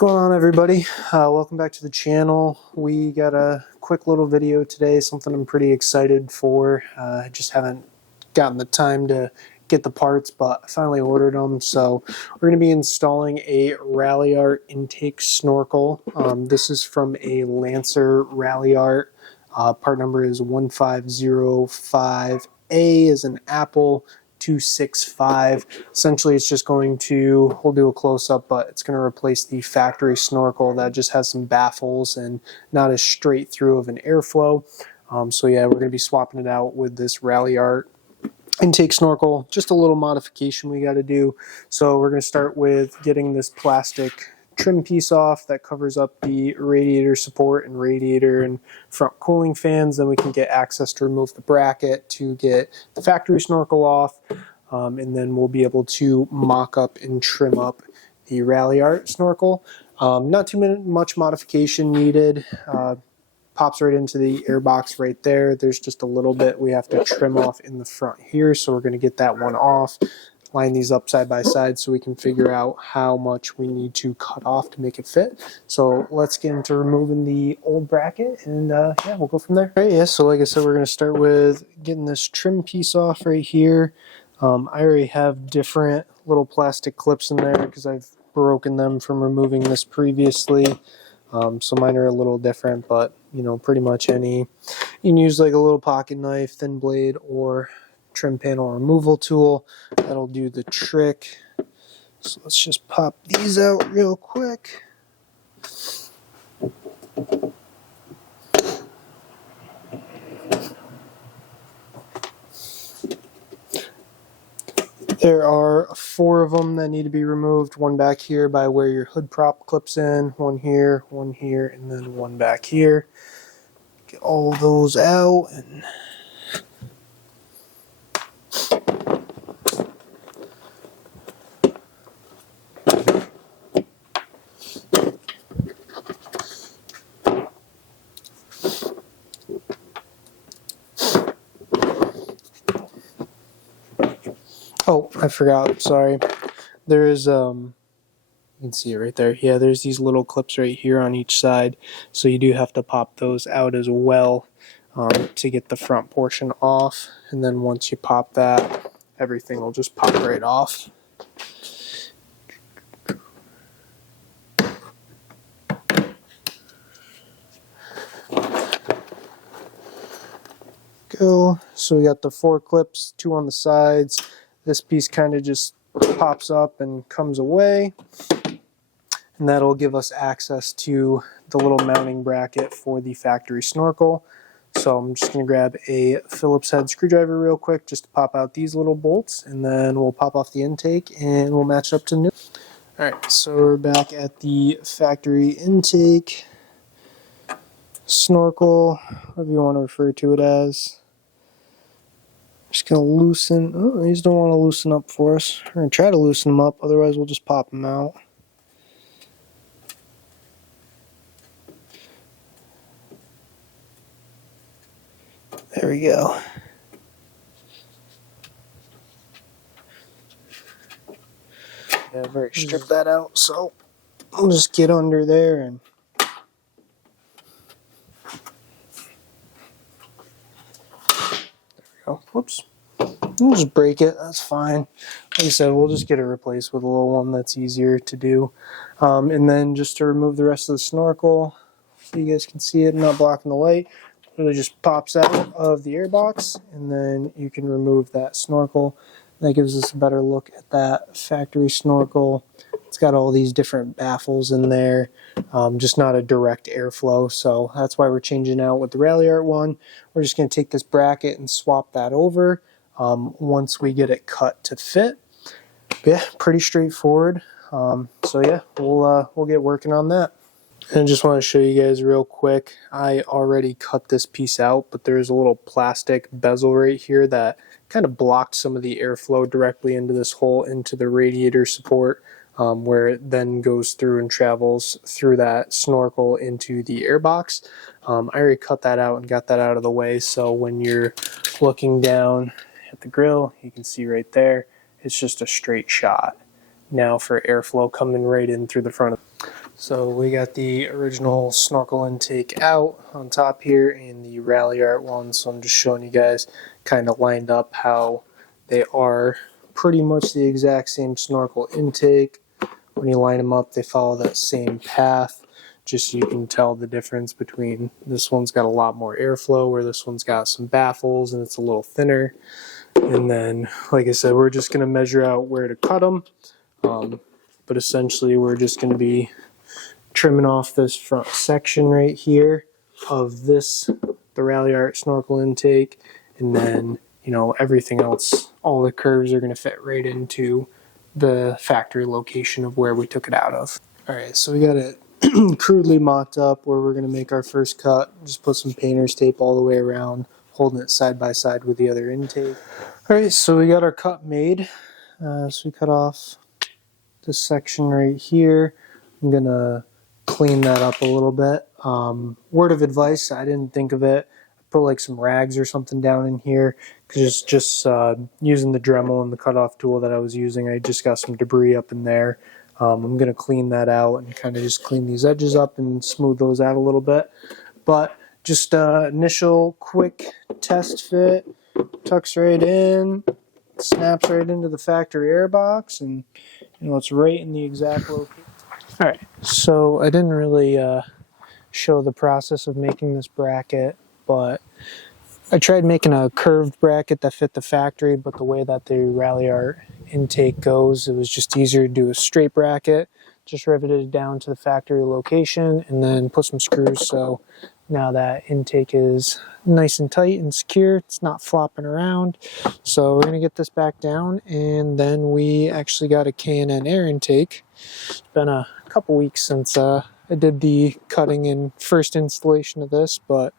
What's going on, everybody? Welcome back to the channel. We got a quick little video today, something I'm pretty excited for. I just haven't gotten the time to get the parts, but I finally ordered them. So we're going to be installing a Ralliart intake snorkel. This is from a Lancer Ralliart. Part number is 1505A as an apple. 265. Essentially, it's just going to, we'll do a close-up, but it's going to replace the factory snorkel that just has some baffles and not as straight through of an airflow. So yeah, we're going to be swapping it out with this Ralliart intake snorkel. Just a little modification we got to do. So we're going to start with getting this plastic trim piece off that covers up the radiator support and radiator and front cooling fans. Then we can get access to remove the bracket to get the factory snorkel off, and then we'll be able to mock up and trim up the Ralliart snorkel. Not too much modification needed. Pops right into the air box right there. There's just a little bit we have to trim off in the front here, so we're going to get that one off. Line these up side by side so we can figure out how much we need to cut off to make it fit. So let's get into removing the old bracket, and yeah, we'll go from there. All right, yeah, so like I said, we're going to start with getting this trim piece off right here. I already have different little plastic clips in there because I've broken them from removing this previously. So mine are a little different, but you know, pretty much any. You can use like a little pocket knife, thin blade, or trim panel removal tool. That'll do the trick. So let's just pop these out real quick. There are 4 of them that need to be removed. One back here by where your hood prop clips in, one here, and then one back here. Get all of those out and oh, I forgot, sorry. There is, you can see it right there. Yeah, there's these little clips right here on each side. So you do have to pop those out as well to get the front portion off. And then once you pop that, everything will just pop right off. Go. So we got the 4 clips, 2 on the sides. This piece kind of just pops up and comes away, and that'll give us access to the little mounting bracket for the factory snorkel. So I'm just going to grab a Phillips head screwdriver real quick just to pop out these little bolts, and then we'll pop off the intake and we'll match it up to new. Alright, so we're back at the factory intake snorkel, whatever you want to refer to it as. Just going to loosen. Oh, these don't want to loosen up for us. We're going to try to loosen them up, otherwise we'll just pop them out. There we go. Yeah, I've already stripped that out, so I'll just get under there and go. Whoops. We'll just break it. That's fine. Like I said, we'll just get it replaced with a little one that's easier to do. And then just to remove the rest of the snorkel, so you guys can see it, not blocking the light, it really just pops out of the air box, and then you can remove that snorkel. That gives us a better look at that factory snorkel. It's got all these different baffles in there, just not a direct airflow, so that's why we're changing out with the Ralliart one. We're just going to take this bracket and swap that over once we get it cut to fit. Yeah, pretty straightforward. So yeah, we'll get working on that. And I just want to show you guys real quick, I already cut this piece out, but there's a little plastic bezel right here that kind of blocked some of the airflow directly into this hole into the radiator support, where it then goes through and travels through that snorkel into the airbox. I already cut that out and got that out of the way, so when you're looking down at the grill, you can see right there, it's just a straight shot. Now for airflow coming right in through the front. So we got the original Snorkel intake out on top here and the Ralliart one, so I'm just showing you guys kind of lined up how they are pretty much the exact same Snorkel intake. When you line them up, they follow that same path, just so you can tell the difference between this one's got a lot more airflow where this one's got some baffles and it's a little thinner. And then, like I said, we're just going to measure out where to cut them, but essentially we're just going to be trimming off this front section right here of this, the Ralliart Snorkel intake, and then, you know, everything else, all the curves are going to fit right into the factory location of where we took it out of. Alright, so we got it crudely mocked up where we're going to make our first cut. Just put some painter's tape all the way around, holding it side by side with the other intake. Alright, so we got our cut made. So we cut off this section right here. I'm going to clean that up a little bit. Word of advice, I didn't think of it. I put like some rags or something down in here because just using the Dremel and the cutoff tool that I was using, I just got some debris up in there. I'm going to clean that out and kind of just clean these edges up and smooth those out a little bit. But just initial quick test fit, tucks right in, snaps right into the factory air box, and you know it's right in the exact location. Alright, so I didn't really show the process of making this bracket, but I tried making a curved bracket that fit the factory, but the way that the Ralliart intake goes, it was just easier to do a straight bracket. Just riveted it down to the factory location and then put some screws, so now that intake is nice and tight and secure. It's not flopping around. So we're going to get this back down, and then we actually got a K&N air intake. It's been a couple weeks since I did the cutting and first installation of this, but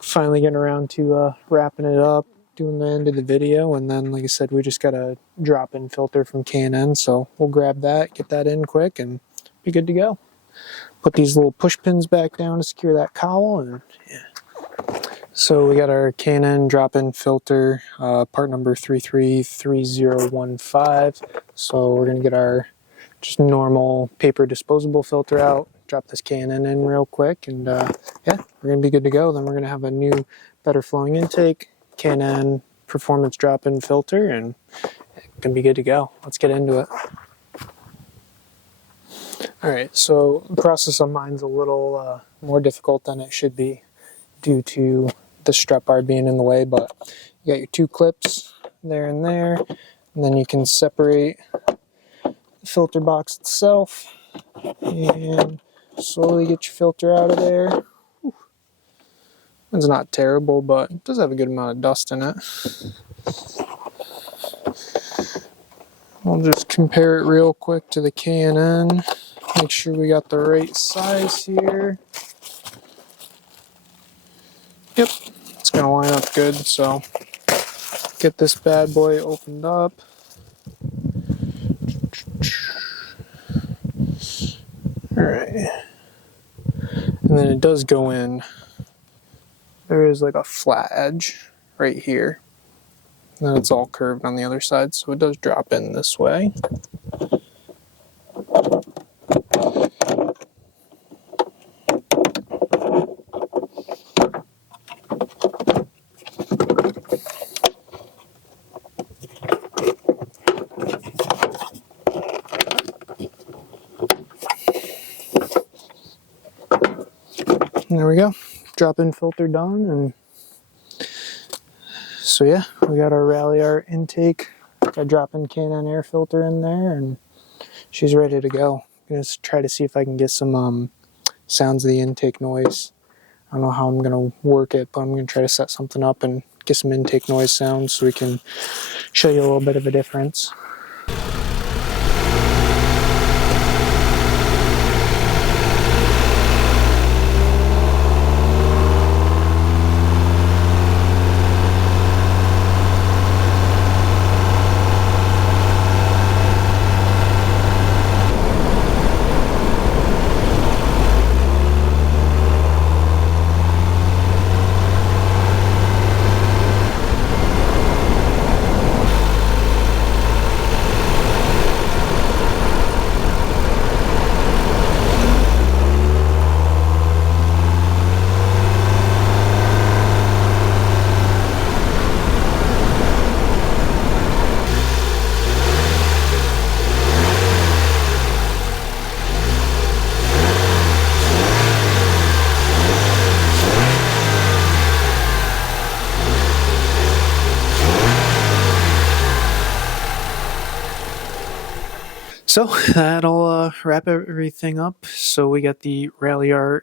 finally getting around to wrapping it up, doing the end of the video, and then like I said, we just got a drop-in filter from K&N, so we'll grab that, get that in quick, and be good to go. Put these little push pins back down to secure that cowl, and yeah. So we got our K&N drop-in filter, part number 333015. So we're gonna get our just normal paper disposable filter out, drop this K&N in real quick, and yeah, we're gonna be good to go. Then we're gonna have a new, better flowing intake, K&N performance drop-in filter, and it's gonna be good to go. Let's get into it. Alright, so the process on mine's a little more difficult than it should be due to the strut bar being in the way, but you got your two clips there, and then you can separate the filter box itself and slowly get your filter out of there. It's not terrible, but it does have a good amount of dust in it. I'll just compare it real quick to the K&N. Make sure we got the right size here. Yep, it's gonna line up good, so get this bad boy opened up. Alright. And then it does go in. There is like a flat edge right here. And then it's all curved on the other side, so it does drop in this way. And there we go, drop-in filter done, and so yeah, we got our Ralliart intake, got drop-in K&N air filter in there, and she's ready to go. I'm gonna try to see if I can get some sounds of the intake noise. I don't know how I'm gonna work it, but I'm gonna try to set something up and get some intake noise sounds so we can show you a little bit of a difference. So that'll wrap everything up. So we got the Ralliart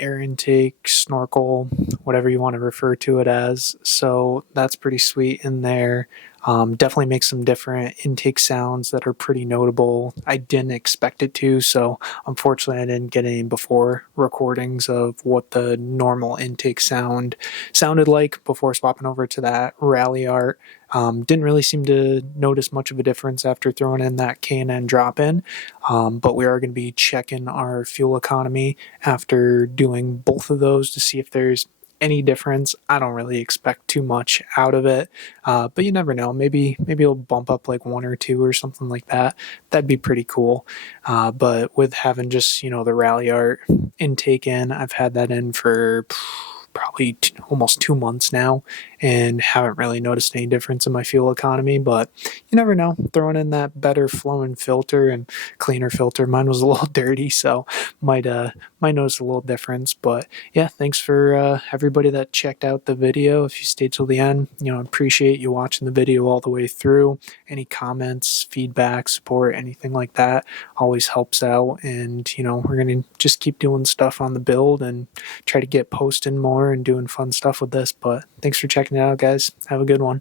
air intake, snorkel, whatever you want to refer to it as. So that's pretty sweet in there. Definitely makes some different intake sounds that are pretty notable. I didn't expect it to, so unfortunately I didn't get any before recordings of what the normal intake sounded like before swapping over to that Ralliart. Didn't really seem to notice much of a difference after throwing in that K&N drop-in, but we are going to be checking our fuel economy after doing both of those to see if there's any difference. I don't really expect too much out of it, but you never know. Maybe it'll bump up like 1 or 2 or something like that. That'd be pretty cool. But with having just the Ralliart intake in, I've had that in for probably almost 2 months now and haven't really noticed any difference in my fuel economy, but you never know. Throwing in that better flowing filter and cleaner filter, mine was a little dirty, so might notice a little difference. But yeah, thanks for everybody that checked out the video. If you stayed till the end, I appreciate you watching the video all the way through. Any comments, feedback, support, anything like that always helps out. And we're gonna just keep doing stuff on the build and try to get posting more and doing fun stuff with this. But thanks for checking it out, guys. Have a good one.